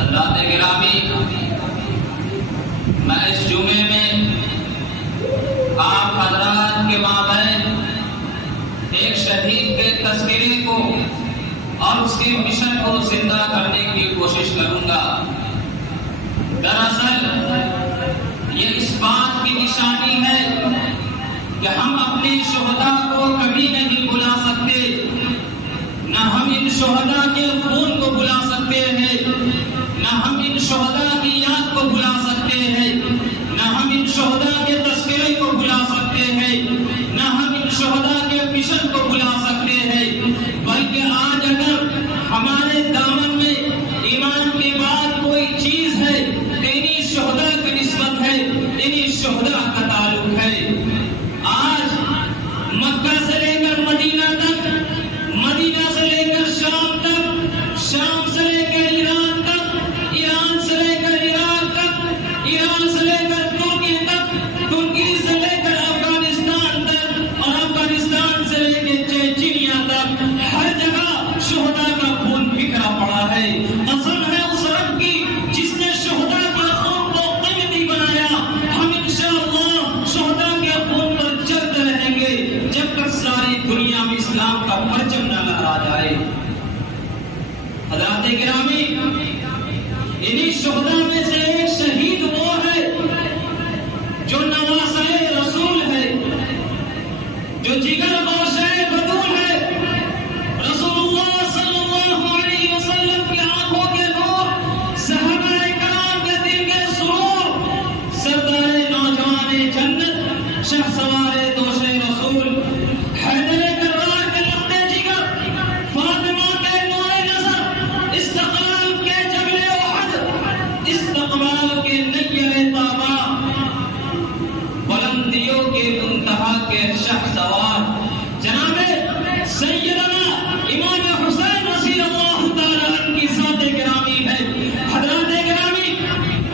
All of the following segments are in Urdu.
حضرات گرامی، میں اس جمعے میں آپ حضرات کے مابین ایک شہید کے تذکرے کو اور اس کے مشن کو زندہ کرنے کی کوشش کروں گا۔ دراصل یہ اس بات کی نشانی ہے کہ ہم اپنے شہداء کو کبھی نہیں بھلا سکتے، نہ ہم ان شہداء کے خون کو بھلا سکتے ہیں، نہ ہم ان شہداء کی یاد کو بھلا سکتے ہیں، نہ ہم ان شہداء کے تذکرے کو بھلا سکتے ہیں، نہ ہم ان شہداء کے مشن کو بھلا سکتے ہیں، بلکہ آج اگر ہمارے دامن میں ایمان کے بعد کوئی چیز ہے، انہی شہداء کی نسبت ہے، انہی شہداء کا تعلق ہے۔ آج مکہ سے لے کر مدینہ تک، مدینہ سے لے کر شام تک، شام سے لے کر ایران تک، ایران سے لے کر عراق تک، ایران سے لے کر ترکی تک، ترکی سے لے کر افغانستان تک، اور افغانستان سے لے کے چیچینیا تک، ہر جگہ شہداء کا خون بکھرا پڑا ہے۔ قسم ہے اس رب کی جس نے شہداء کے خون کو قیمتی بنایا، ہم انشاءاللہ شہداء کے خون پر چلتے رہیں گے جب تک ساری دنیا میں اسلام کا پرچم نہ لہرا جائے۔ حضرات گرامی، انہی شہداء میں سے ایک شہید وہ ہے جو نواسۂ رسول ہے، جو جگر گوشۂ بدول ہے، رسول اللہ صلی اللہ علیہ وسلم کی آنکھوں کے نور، صحابہ کرام کے دل کے سرور، سردار نوجوان جنت، شہسوار دوش رسول، حیدر کرار کے لخت جگر، فاطمہ کے نور نظر، استقلال کے جبل احد، استقبال کے نیر طابہ، بلندیوں کے منتہا کے شہسوار، جناب سیدنا امام حسین رضی اللہ تعالیٰ عنہ کی ذات گرامی ہے۔ حضرات گرامی،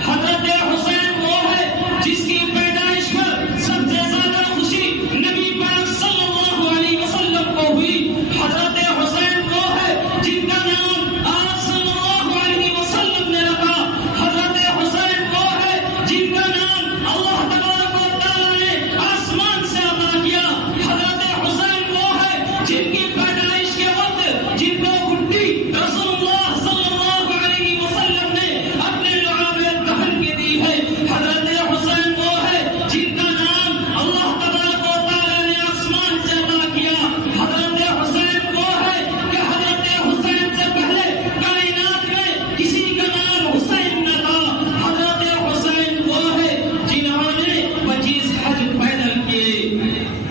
حضرت حسین وہ ہے جس کی پیدائش پر سب سے زیادہ خوشی نبی پاک صلی اللہ علیہ وسلم کو ہوئی۔ حضرت حسین وہ ہے جن کا نام آپ صلی اللہ علیہ وسلم نے رکھا۔ حضرت حسین وہ ہے جن کا نام اللہ تبارک و تعالیٰ نے آسمان سے عطا کیا۔ حضرت حسین وہ ہے جن کی پیدائش کے وقت جن کو گھٹی رسول اللہ صلی اللہ علیہ وسلم نے اپنے لعاب دہن کی دی ہے۔ حضرت حسین وہ ہے جن کا نام اللہ تبارک و تعالیٰ نے آسمان سے عطا کیا۔ حضرت حسین وہ ہے کہ حضرت حسین سے پہلے کائنات میں کسی کا نام حسین نہ تھا۔ حضرت حسین وہ ہے جنہوں نے 25 حج پیدل کیے۔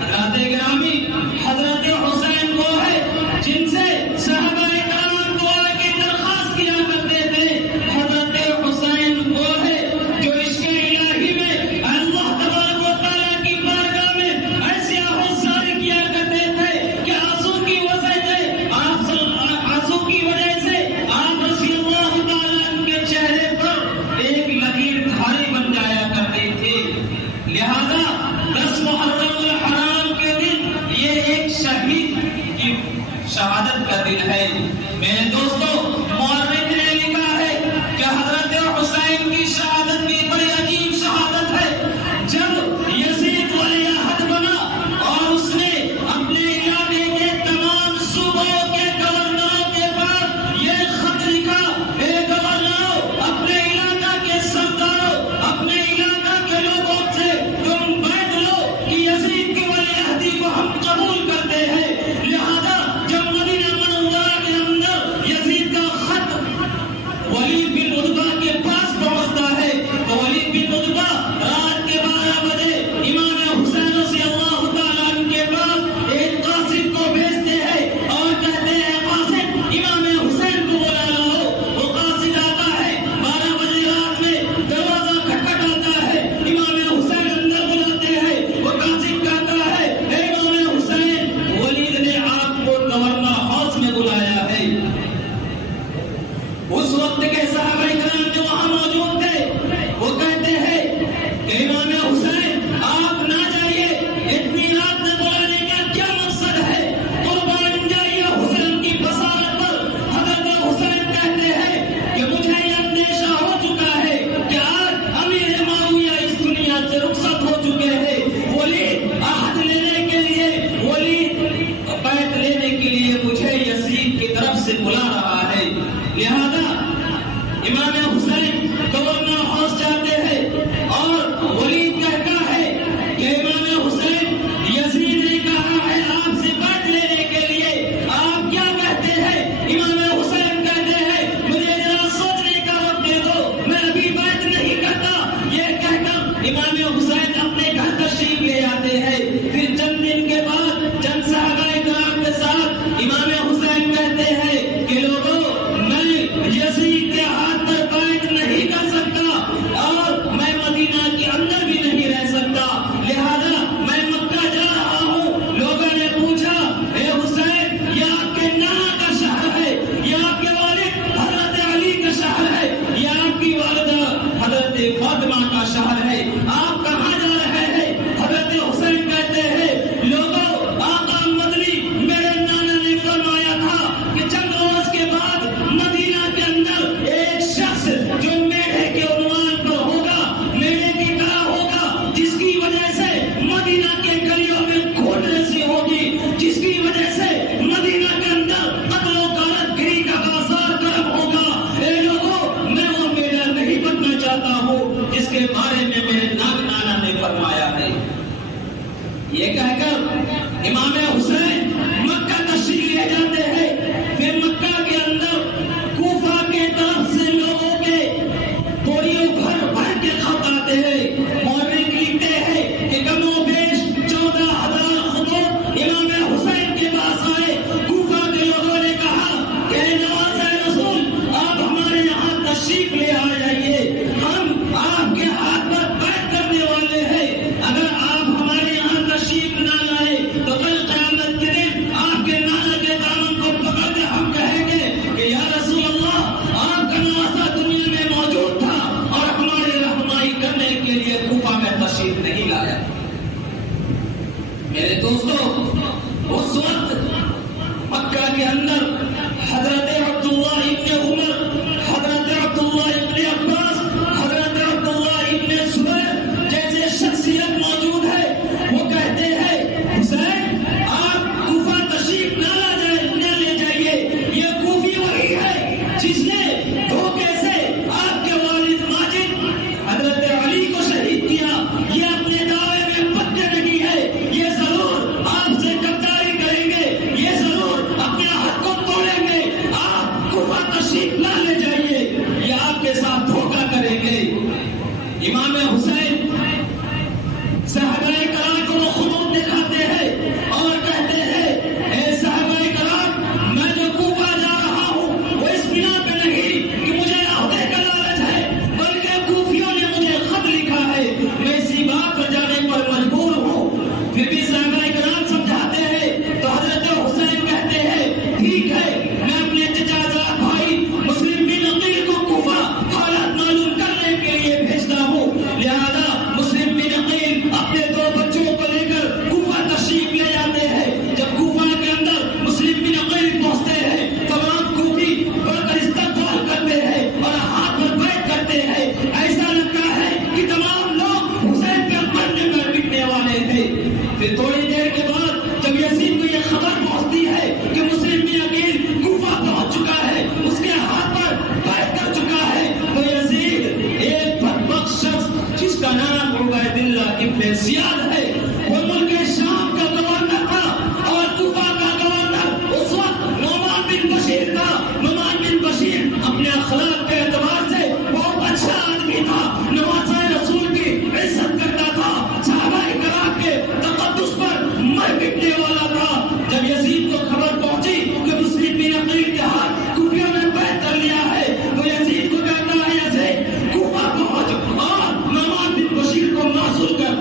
حضرات گرامی، حضرت حسین وہ ہے جن سے صحابہ کرام دعا کی درخواست کیا کرتے تھے۔ حضرت حسین وہ ہے جو عشق الہی میں اللہ تبارک و تعالیٰ کی بارگاہ میں ایسے آہوزاری کیا کرتے تھے کہ آنسو کی وجہ سے آپ رضی اللہ تعالیٰ عنہ کے چہرے پر ایک لکیر دھاری بن جایا کرتے تھے۔ لہذا 10 محرم الحرام کے دن یہ ایک شہید کی شہادت کا دن ہے۔ میرے دوستو، مورخ نے لکھا ہے کہ حضرت حسین کی شہادت بھی بڑی عجیب شہادت ہے۔ جب یزید ولی عہد بنا اور اس نے اپنے علاقے کے تمام صوبوں کے گورنروں کے پاس یہ خط لکھا، اے گورنروں، اپنے علاقہ کے سرداروں، اپنے علاقہ کے لوگوں سے تم بیعت لو کہ یزید کی ولی عہدی کو ہم قبول کرتے ہیں۔ لہذا جب مدینہ منورہ کے اندر یزید کا خط ولید بن عتبہ کے پاس پہنچتا ہے تو ولید بن عتبہ رات کے 12 بجے امام حسین رضی اللہ تعالیٰ عنہ کے پاس ایک قاصد کو بھیجتے ہیں اور کہتے ہیں قاصد امام حسین کو بلا لاؤ۔ وہ قاصد آتا ہے، 12 بجے رات میں دروازہ کھٹکھٹاتا ہے، امام حسین اندر بلاتے ہیں۔ وہ قاصد کہتا ہے، اے امام حسین، ولید نے آپ کو گورنر ہاؤس میں بلایا ہے۔ اس وقت کے صحابہ کرام جو وہاں موجود تھے وہ کہتے ہیں کہ امام حسین آپ نہ جائیے، اتنی رات میں بلانے کا کیا مقصد ہے؟ قربان جائیے حسین کی بصارت پر۔ حضرت حسین کہتے ہیں کہ مجھے یہ اندیشہ امام حسین گورنر ہاؤس جاتے ہیں اور ولید کہتا ہے کہ امام حسین یزید نے کہا ہے آپ سے بیعت لینے کے لیے، آپ کیا کہتے ہیں؟ امام حسین کہتے ہیں مجھے ذرا سوچنے کا وقت دے دو، میں ابھی بیعت نہیں کرتا۔ یہ کہہ کر امام حسین اپنے گھر تشریف لے آتے ہیں۔ پھر چند دن کے بعد چند صحابہ کرام کے ساتھ امام حسین کہتے ہیں کہ لوگوں میں یزید کے ہاتھ پر بیعت نہیں کر سکتا اور میں مدینہ کے اندر بھی نہیں رہ سکتا، لہذا میں مکہ جا رہا ہوں۔ لوگوں نے پوچھا اے حسین یہ آپ کے نانا کا شہر ہے، یہ آپ کے والد حضرت علی کا شہر ہے، یہ آپ کی والدہ حضرت فاطمہ کا شہر ہے، آپ کہاں جا رہے ہیں؟ حضرت حسین کہتے ہیں لوگوں آقا مدنی میرے نانا نے فرمایا تھا کہ چند روز کے بعد مدینہ کے اندر ایک شخص جو میڑے کے عنوان پر ہوگا، میڑے کی طرح ہوگا، جس کی وجہ سے مدینہ کے گلیوں میں کھوٹ رسی ہوگی، جس کی وجہ سے مدینہ کے اندر قتل و غارت گری کا بازار گرم ہوگا۔ اے لوگوں میں وہ میڑا نہیں بننا چاہتا ہوں جس کے بارے میں میرے نانا نے فرمایا ہے۔ یہ کہہ کر امام حسین مکہ تشریف لے جاتے ہیں۔ پھر مکہ کے اندر کوفہ کے طرف سے لوگوں کے بوریوں بھر کے خط آتے ہیں، مورخ لکھتے ہیں کہ کم و بیش 14,000 خطوط امام حسین کے پاس آئے۔ کوفہ کے لوگوں نے کہا کہ اے نواز رسول آپ ہمارے یہاں تشریف لے آ جائیے، ہم آپ کے ہاتھ پر بیعت کرنے والے ہیں، اگر آپ ہمارے یہاں تشریف نہ لائے تو کل قیامت کے دن آپ کے نانا کے دامن کو پکڑ کے ہم کہیں گے کہ یا رسول اللہ آپ کا نواسا دنیا میں موجود تھا اور ہماری رہنمائی کرنے کے لیے کوفہ میں تشریف نہیں لایا۔ میرے دوستو اس وقت مکہ کے اندر حضرت عبداللہ ابن عمر، حضرت عبداللہ ابن عباس، حضرت عبداللہ ابن زبیر جیسے شخصیت موجود ہے۔ وہ کہتے ہیں حسین آپ کوفہ تشریف نہ لے جائیے، یہ کوفی وہی ہے جس نے دھوکے سے آپ کے والد ماجد حضرت علی کو شہید کیا، یہ اپنے دعوے میں پکے نہیں ہے، یہ ضرور آپ سے غداری کریں گے، یہ ضرور اپنے حق کو توڑیں گے، آپ کوفہ تشریف نہ لے جائیے، یہ آپ کے ساتھ دھوکہ کریں گے۔ امام حسین صحابہ کرام کو وہ خطوط دکھاتے ہیں اور کہتے ہیں اے صحابہ کرام میں جو کوفہ جا رہا ہوں وہ اس بنا پہ نہیں کہ مجھے عہدے کا لالچ ہے، بلکہ کوفیوں نے مجھے خط لکھا ہے، میں اسی بات پر جانے پر مجبور ہوں۔ پھر بھی صحابہ کرام سمجھاتے ہیں تو حضرت حسین کہتے ہیں ٹھیک ہے میں اپنے چچا زاد بھائی مسلم بن عقیل کو کوفہ حالات معلوم کرنے کے لیے بھیجتا ہوں، لہذا مسلم بن عقیل اپنے 2 بچوں کو لے کر کوفہ تشریف لے جاتے ہیں۔ جب کوفہ کے اندر مسلم بن عقیل پہنچتے ہیں تمام کوفی بڑھ کر استقبال کرتے ہیں اور ہاتھ پر بیعت کرتے ہیں، ایسا لگتا ہے کہ تمام لوگ حسین پہ مرنے پر مٹنے والے تھے۔ پھر تھوڑی دیر کے بعد جب یزید کو یہ خبر پہنچتی ہے کہ مسلم بن عقیل کوفہ پہنچ چکا ہے، اس کے ہاتھ پر بیعت کر چکا ہے، تو یزید ایک بدبخت شخص جس کا نام عبید اللہ ابن زیاد ہے، وہ ملک شام کا گورنر تھا اور کوفہ کا گورنر اس وقت نعمان بن بشیر تھا۔ نعمان بن بشیر اپنے اخلاق کے اعتبار سے بہت اچھا آدمی تھا، نواز رسول کی عزت کرتا تھا، صحابہ کرام کے تقدس پر مر مٹنے والا تھا۔ جب یزید کو خبر پہنچی کہ مسلم بن عقیل کے ہاتھ کوفیوں نے بیعت کر لیا ہے تو یزید کو کہتا ہے یزید کوفہ پہنچ اور نعمان بن بشیر کو معزول کر۔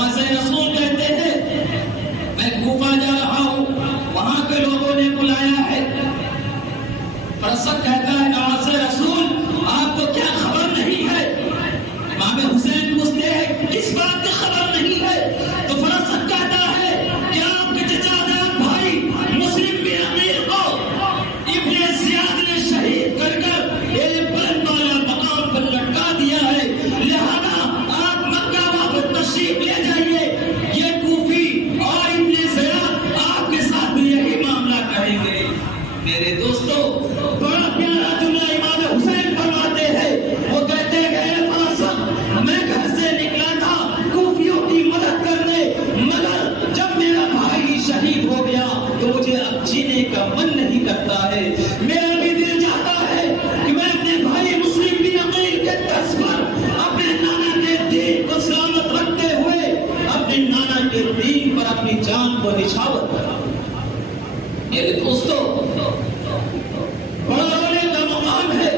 نواز رسول کہتے ہیں میں کوفہ جا رہا ہوں، وہاں کے لوگوں نے بلایا ہے۔ فرسخ کہتا ہے نواز رسول آپ کو کیا خبر نہیں ہے؟ امام حسین پوچھتے ہیں کس بات کی خبر نہیں ہے؟ تو فرسخ کہتا ہے کہ آپ کے چچا جان بھائی مسلم بن عقیل کو ابن زیاد نے شہید کر کر ایک بلند بالا مقام پر لٹکا دیا ہے، لہذا آپ مکہ واپس تشریف لے جائیے۔ یہ کوفی اور ابن زیاد آپ کے ساتھ بھی یہی معاملہ کریں گے۔ میرے دوستو بڑا پیارا جملہ امام حسین فرماتے ہیں، وہ کہتے ہیں میں گھر سے نکلا تھا کوفیوں کی مدد کرنے، مگر جب میرا بھائی شہید ہو گیا تو مجھے اب جینے کا من نہیں کرتا ہے۔ میرا بھی دل چاہتا ہے کہ میں اپنے بھائی مسلم بن عقیل کے طرز پر اپنے نانا کے دین کو سلامت رکھتے ہوئے اپنے نانا کے دین پر اپنی جان کو نچھاور کرا۔ میرے دوستو بڑا رونے کا مقام ہے۔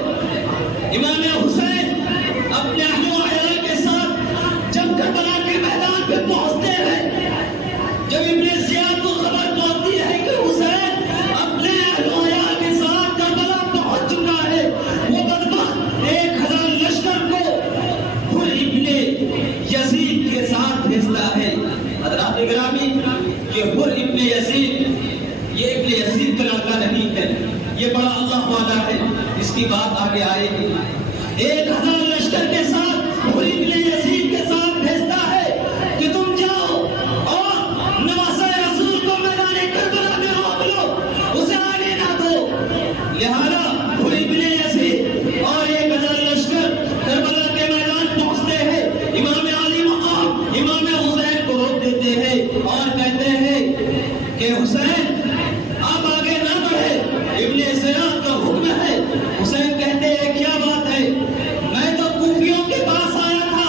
امام حسین اپنے اہل و عیال کے ساتھ جب کربلا کے میدان پہ پہنچتے ہیں، جب ابن زیاد کو خبر پہنچتی ہے کہ حسین اپنے اہل و عیال کے ساتھ کربلا پہنچ چکا ہے، وہ بدبخت 1000 لشکر کو حر ابن یزید کے ساتھ بھیجتا ہے۔ حضرات گرامی، یہ حر ابن یزید یہ ابن یزید کا لڑکا نہیں ہے، یہ بڑا اللہ والا ہے، اس کی بات آگے آئے گی۔ 1000 لشکر کے ساتھ حر ابن یزید کے ساتھ بھیجتا ہے کہ تم جاؤ اور نواز رسول کو میدان کربلا میں روک لو، اسے آنے نہ دو۔ لہذا حر ابن یزید اور 1000 لشکر کربلا کے میدان پہنچتے ہیں، امام علی مقام امام حسین کو روک دیتے ہیں اور کہتے ہیں کہ حسین آپ آگے نہ بڑھے، ابن زیاد کا حکم ہے۔ حسین کہتے ہیں کیا بات ہے؟ میں تو کوفیوں کے پاس آیا تھا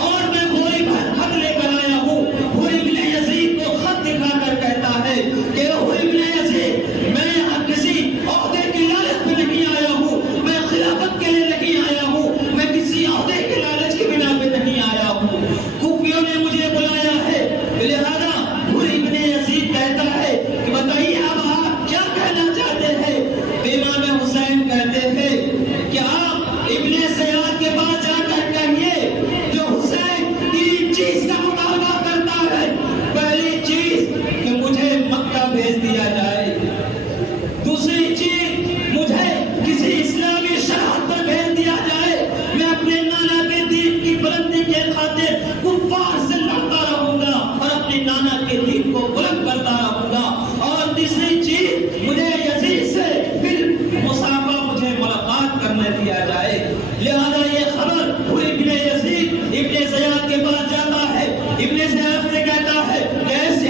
اور میں بھوری بھر خط لے کر آیا ہوں۔ حر ابن یزید کو خط دکھا کر کہتا ہے کہ حر ابن یزید میں یہاں کسی عہدے کی لالچ پہ نہیں آیا ہوں، میں خلافت کے لیے نہیں آیا ہوں، میں کسی عہدے کے لالچ کی بنا پہ نہیں آیا ہوں، کوفیوں نے مجھے بلایا ہے۔ لہذا حر ابن یزید کہتا ہے کہ بتائیے اب آپ کیا کہنا چاہتے ہیں؟ امام حسین کہتے ہیں کہ آپ ابن زیاد کے پاس جا کر کہیے جو حسین 3 چیز کا مطالبہ کرتا ہے۔ پہلی چیز کہ مجھے مکہ بھیج دیا جائے، دوسری چیز مجھے کسی اسلامی سرحد پر بھیج دیا جائے، میں اپنے نانا کے دین کی بلندی کے خاطر کفار سے لڑتا رہوں گا اور اپنے نانا کے دین کو بلند کرتا رہوں گا، اور تیسری چیز مجھے یزید سے بالمصافہ مجھے ملاقات کرنے دیا جائے۔ لہذا یہ خبر حر ابن یزید ابن زیاد کے پاس جاتا ہے، ابن زیاد سے کہتا ہے کیسے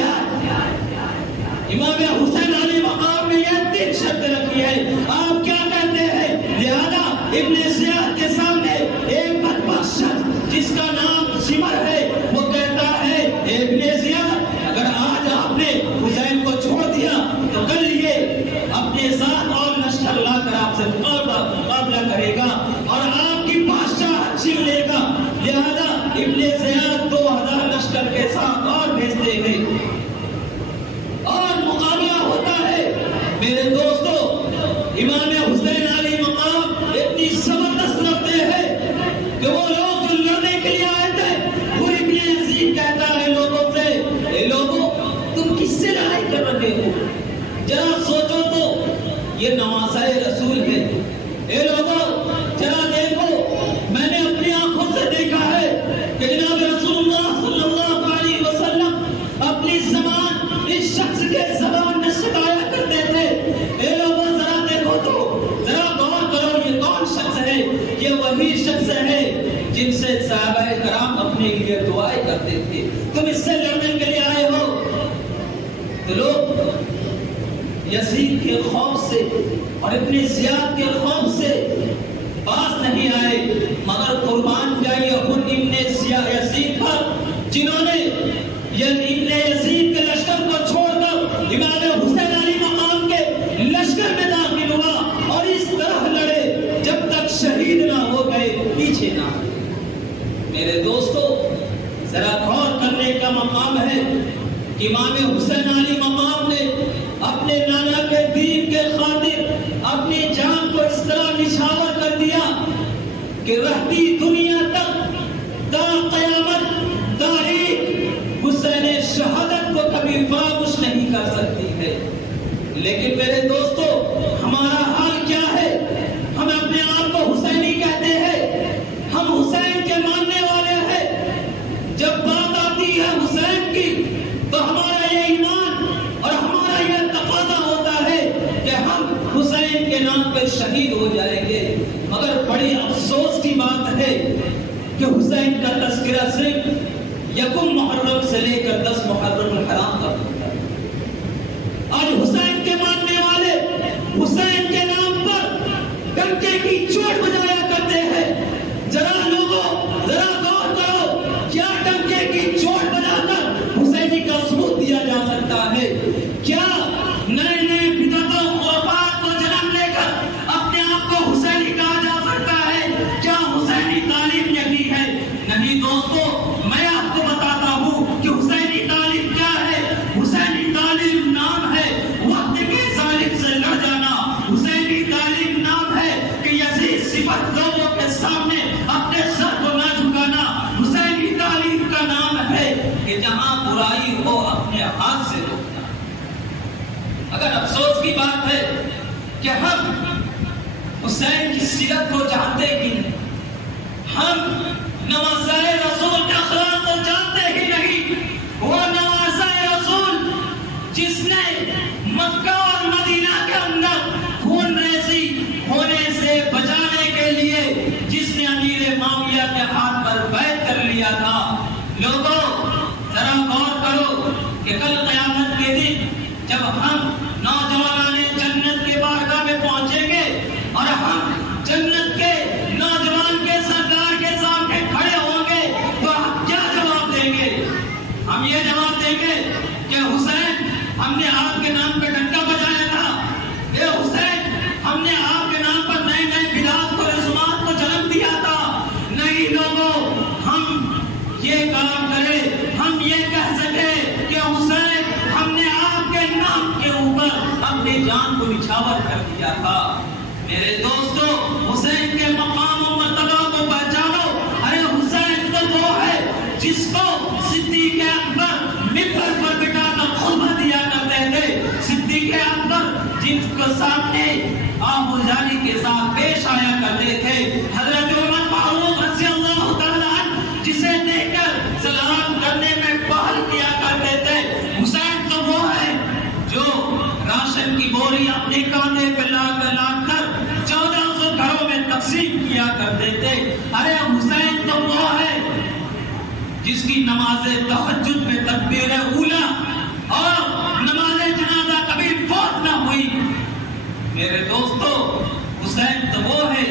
امام حسین علی مقام نے یہ 3 شرط رکھی ہے، آپ کیا کہتے ہیں؟ لہذا ابن زیاد کے سامنے ایک بدبخت شخص جس کا نام سمر ہے وہ کہتا ہے ابن زیاد اگر آج آپ نے حسین کو چھوڑ دیا تو کل یہ اپنے ساتھ اور لشکر لا کر آپ سے مقابلہ کرے گا اور آپ کی بادشاہ چھین لے گا۔ لہذا ابن زیاد 2000 لشکر کے ساتھ اور بھیجتے ہیں اور مقابلہ ہوتا ہے۔ میرے دوستو امام حسین علی مقام اتنی زبردست لڑتے ہیں کہ وہ لوگ جو لڑنے کے لیے آئے تھے، حر ابن یزید کہتا ہے لوگوں سے اے لوگوں تم کس سے لڑائی کر رہے ہو؟ ذرا سوچو تو یہ نواز رسول ہے۔ اے لوگوں ذرا دیکھو، میں نے اپنی آنکھوں سے دیکھا ہے کہ جناب رسول اللہ صلی اللہ علیہ وسلم اپنی زبان اس شخص کے زبان میں ستایا کرتے تھے۔ اے لوگوں ذرا دیکھو تو ذرا غور کرو یہ کون شخص ہے؟ یہ وہی شخص ہے جن سے صحابہ کرام اپنے لیے دعائیں کرتے تھے۔ تم اس سے لڑنے کے لیے آئے ہو؟ تو لوگ یزید کے خوف سے اور ابن زیاد کے خوف سے پاس نہیں آئے، مگر قربان جائیے خود ابن یزید پر جنہوں نے ابن یزید کے لشکر کو چھوڑ کر امام حسین علی مقام کے لشکر میں داخل ہوا اور اس طرح لڑے جب تک شہید نہ ہو گئے پیچھے نہ۔ میرے دوستو ذرا غور کرنے امام حسین علی مقام نے اپنے نانا کے دین کے خاطر اپنی جان کو اس طرح نچھاور کر دیا کہ رہتی دنیا تک تا قیامت تاریخ حسین شہادت کو کبھی فراموش نہیں کر سکتی ہے۔ لیکن میرے دوستو، ہمارا حال کیا ہے؟ ہم اپنے آپ کو حسینی کہتے ہیں، ہم حسین کے ماننے والے ہیں۔ جب بات آتی ہے حسین کی تو ہمارا یہ ایمان اور ہمارا یہ تقاضا ہوتا ہے کہ ہم حسین کے نام پہ شہید ہو جائیں گے۔ مگر بڑی افسوس کی بات ہے کہ حسین کا تذکرہ صرف یکم محرم سے لے کر 10 محرم الحرام تک ہوتا ہے۔ آج حسین کے ماننے والے حسین کے نام پر ڈنکے کی چوٹ بجایا کرتے ہیں۔ ذرا لوگوں ذرا غور کرو، کیا ڈنکے کی چوٹ بجا کر حسینی کا ثبوت دیا جا سکتا ہے؟ کیا نئے نئے بدعتوں خرافات کو جنم لے کر اپنے آپ کو حسینی کہا جا سکتا ہے؟ کیا حسینی تعلیم یہی ہے؟ نہیں دوستو، میں آپ کو بتاتا ہوں کہ حسینی تعلیم کیا ہے۔ حسینی تعلیم نام ہے وقت کے ظالم سے لڑ جانا۔ حسینی تعلیم نام ہے کہ یزید صفت لوگوں کے سامنے اپنے سر کو نہ جھکانا۔ حسینی تعلیم کا نام ہے کہ جہاں برائی ہو اپنے ہاتھ سے روکنا۔ اگر افسوس کی بات ہے کہ ہم حسین کی سیرت کو جانتے ہی نہیں، ہم نواسۂ رسول کے اخلاق کو جانتے ہی نہیں۔ وہ نواسۂ رسول جس نے مکہ اور مدینہ کے اندر خون ریزی ہونے سے بچانے کے لیے جس نے امیر معاویہ کے ہاتھ پر بیعت کر لیا تھا۔ لوگوں ذرا غور کرو کہ کل قیامت کے دن جب ہم نوجوانان جنت کے بارگاہ میں پہنچیں گے اور ہم جنت کے نوجوان کے سردار کے سامنے کھڑے ہوں گے تو ہم کیا جواب دیں گے؟ ہم یہ جواب دیں گے کہ حسین ہم نے آپ کے نام پہ ڈنکا بجایا تھا، اے حسین ہم نے آپ کے نام پر نئے نئے بدعات کو رسومات کو جنم دیا تھا۔ نہیں لوگوں، ہم یہ کام کریں، ہم یہ کہہ سکے کہ حسین ہم نے آپ کے نام کے اوپر اپنی جان کو نچھاور کر دیا تھا۔ میرے دوستو، حسین کے مقام و مرتبہ کو پہچانو۔ ارے حسین تو وہ ہے جس کو صدیق اکبر ممبر پر بٹھا کر خطبہ دیا کرتے تھے۔ صدیق اکبر جن کو سامنے آبوجالی کے ساتھ پیش آیا کرتے تھے۔ حضرت عمر فاروق رضی اللہ تعالیٰ عنہ جسے دیکھ کر سلام کرنے میں پہل کیا کرتے تھے۔ حسین تو وہ ہے جو راشن کی بوری اپنے کاندھے پہ لا کر 1400 گھروں میں تقسیم کیا کرتے تھے۔ ارے حسین تو وہ ہے جس کی نماز تہجد میں تکبیر اولا اور نماز جنازہ کبھی فوت نہ ہوئی۔ میرے دوستو، حسین تو وہ ہے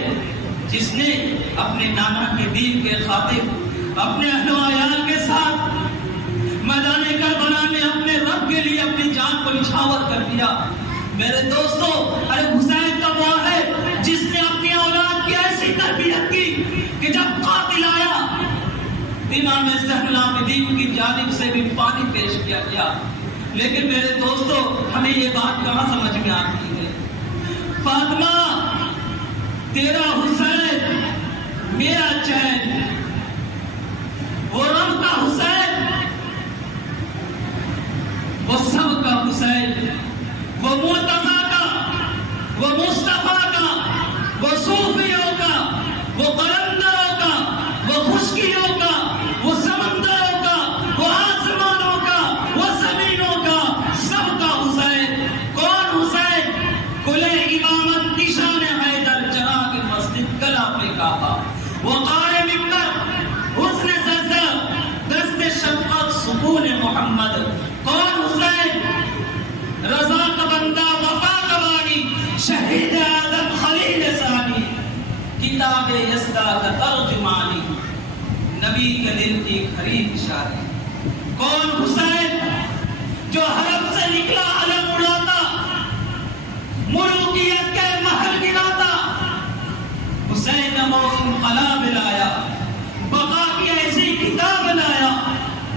جس نے اپنے نانا کے دین کے خاطر اپنے اہل و عیال کے ساتھ میدان کربلا میں اپنے رب کے لیے اپنی جان کو نچھاور کر دیا۔ میرے دوستو، ارے حسین تو وہ ہے جس نے اپنی اولاد کی ایسی تربیت کی کہ جب قاتل آیا امام زین العابدین کی جانب سے بھی پانی پیش کیا گیا۔ لیکن میرے دوستو، ہمیں یہ بات کہاں سمجھ میں آتی ہے؟ فاطمہ تیرا حسین میرا چین، وہ رب کا حسین، وہ سب کا حسین، وہ مرتضیٰ کا، وہ مصطفیٰ کا، وہ صوفیوں کا، وہ قلندروں کا، وہ خشکیوں کا، وہ سمندروں کا، وہ آسمانوں کا، وہ زمینوں کا، سب کا حسین۔ کون حسین؟ کلے امامت نشان حیدر چراغ مسجد کلا پہ کہا، وہ قارئ ممبر حسن سجدہ دست شفقت سکون محمد۔ کون حسین؟ رضا کا بندہ وفا کا بانی شہید اعظم خلیل ثانی کتاب یستا کا ترجمانی نبی کے دل کی خرید شادی۔ کون حسین؟ جو حرم سے نکلا علم اڑاتا، ملوکیت کے محل گراتا۔ حسین وہ انقلاب لایا، بقا کی ایسی کتاب لایا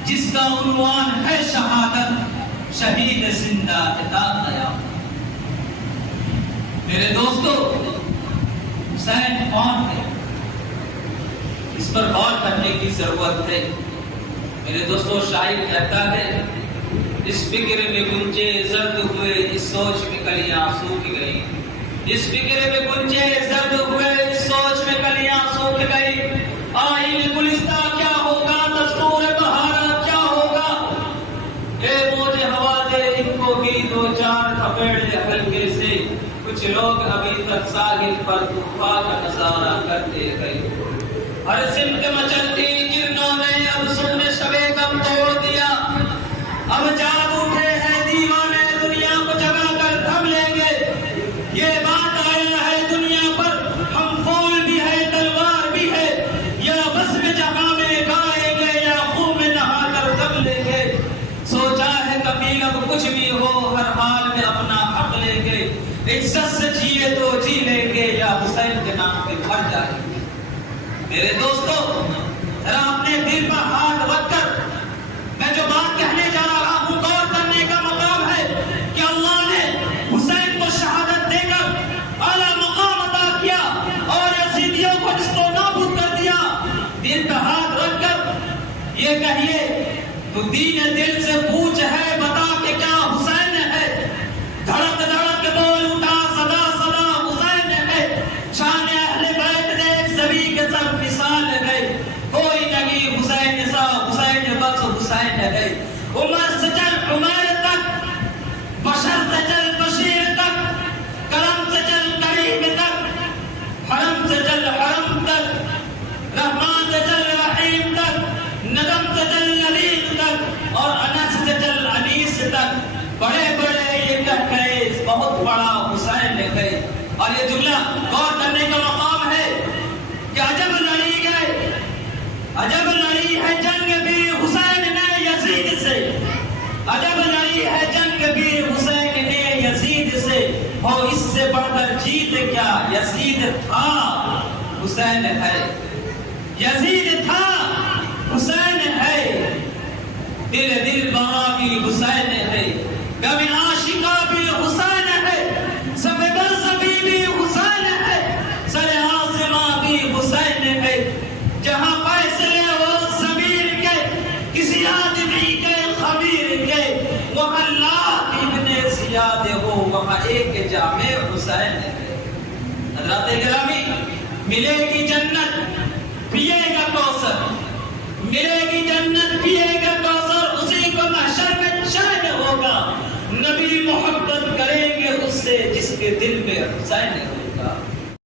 جس کا عنوان ہے شہادت۔ شہید زندہ اطاعت نیافت۔ میرے دوستو، حسین کون ہے؟ اس پر غور کرنے کی ضرورت ہے۔ میرے دوستو، شاعر کہتا ہے اس فکر میں گنجے زرد ہوئے، اس سوچ میں کلیاں سوکھ گئی۔ اس فکر میں گنجے زرد ہوئے، اس سوچ میں کلیاں سوکھ گئی۔ آئین گلستہ کیا ہوگا، دستور بہارا کیا ہوگا؟ اے موج ہوا دے ان کو بھی دو چار تھپیڑ دے ہلکے سے۔ کچھ لوگ ابھی تک ساحل پر طوفان کا نظارہ کرتے گئے۔ ہر سمت مچلتی کرنوں نے اب سونے شبے غم توڑ دیا۔ اب جاگ اٹھے ہیں دیوانے، دنیا کو جگا کر تھم لیں گے۔ یہ بات آیا ہے دنیا پر، ہم پھول بھی ہے تلوار بھی ہے، یا بس میں جہاں میں گائیں گے یا خون میں نہا کر دم لیں گے۔ سوچا ہے کبھی اب کچھ بھی ہو، ہر حال میں اپنا حق لیں گے۔ عزت سے جیے تو جی لیں گے، یا حسین کے نام پہ مر جائیں گے۔ میرے دوستو، ذرا اپنے دل پر ہاتھ رکھ کر میں جو بات کہنے جا رہا ہوں غور کرنے کا مقام ہے کہ اللہ نے حسین کو شہادت دے کر اعلیٰ مقام عطا کیا اور یزیدیوں کو جس کو نابود کر دیا۔ دل پر ہاتھ رکھ کر یہ کہیے تو دین دل سے پوچھ ہے، بتا کہ کیا حسین ہے؟ دھڑک دھڑک بول اٹھا صدا صدا حسین ہے۔ شان اہل بیت دیکھ سبھی کے سب مثال ہے، کوئی نہیں حسین سا، حسین بخش حسین ہے۔ عمر سے چل عمر تک، بشر سے چل بشیر تک، کرم سے چل کریم تک، حرم سے چل حرم تک، رحمان سے چل رحیم تک، ندم سے چل ندیم تک، اور انس سے چل انیس تک۔ بڑے بڑے یہ کہہ گئے بہت بڑا حسین ہے گئے۔ اور یہ جملہ غور کرنے کا مقام ہے کہ عجب لڑی گئے، عجب لڑی ہے جنگ بھی حسین نے یزید سے، عجب لڑی ہے جنگ بھی حسین نے یزید سے۔ اور اس سے بڑھ کر جیت کیا، یزید تھا حسین ہے، یزید تھا حسین ہے۔ دل دل برا بھی حسین ہے، غم عاشقہ بھی حسین ہے، صف برزبی بھی حسین ہے، سر آسماں بھی حسین ہے۔ جہاں فیصلے ہو ضمیر کے، کسی آدمی کے خبیر کے، وہاں لاکھ ابن زیاد ہو، وہاں ایک جامع حسین ہے۔ حضرات گرامی، ملے گی جنت پیے گا کوثر، ملے گی جنت پیے گا کوثر، اسی کو محشر میں چین ہوگا۔ نبی محبت کریں گے اس سے جس کے دل میں حسین ہے۔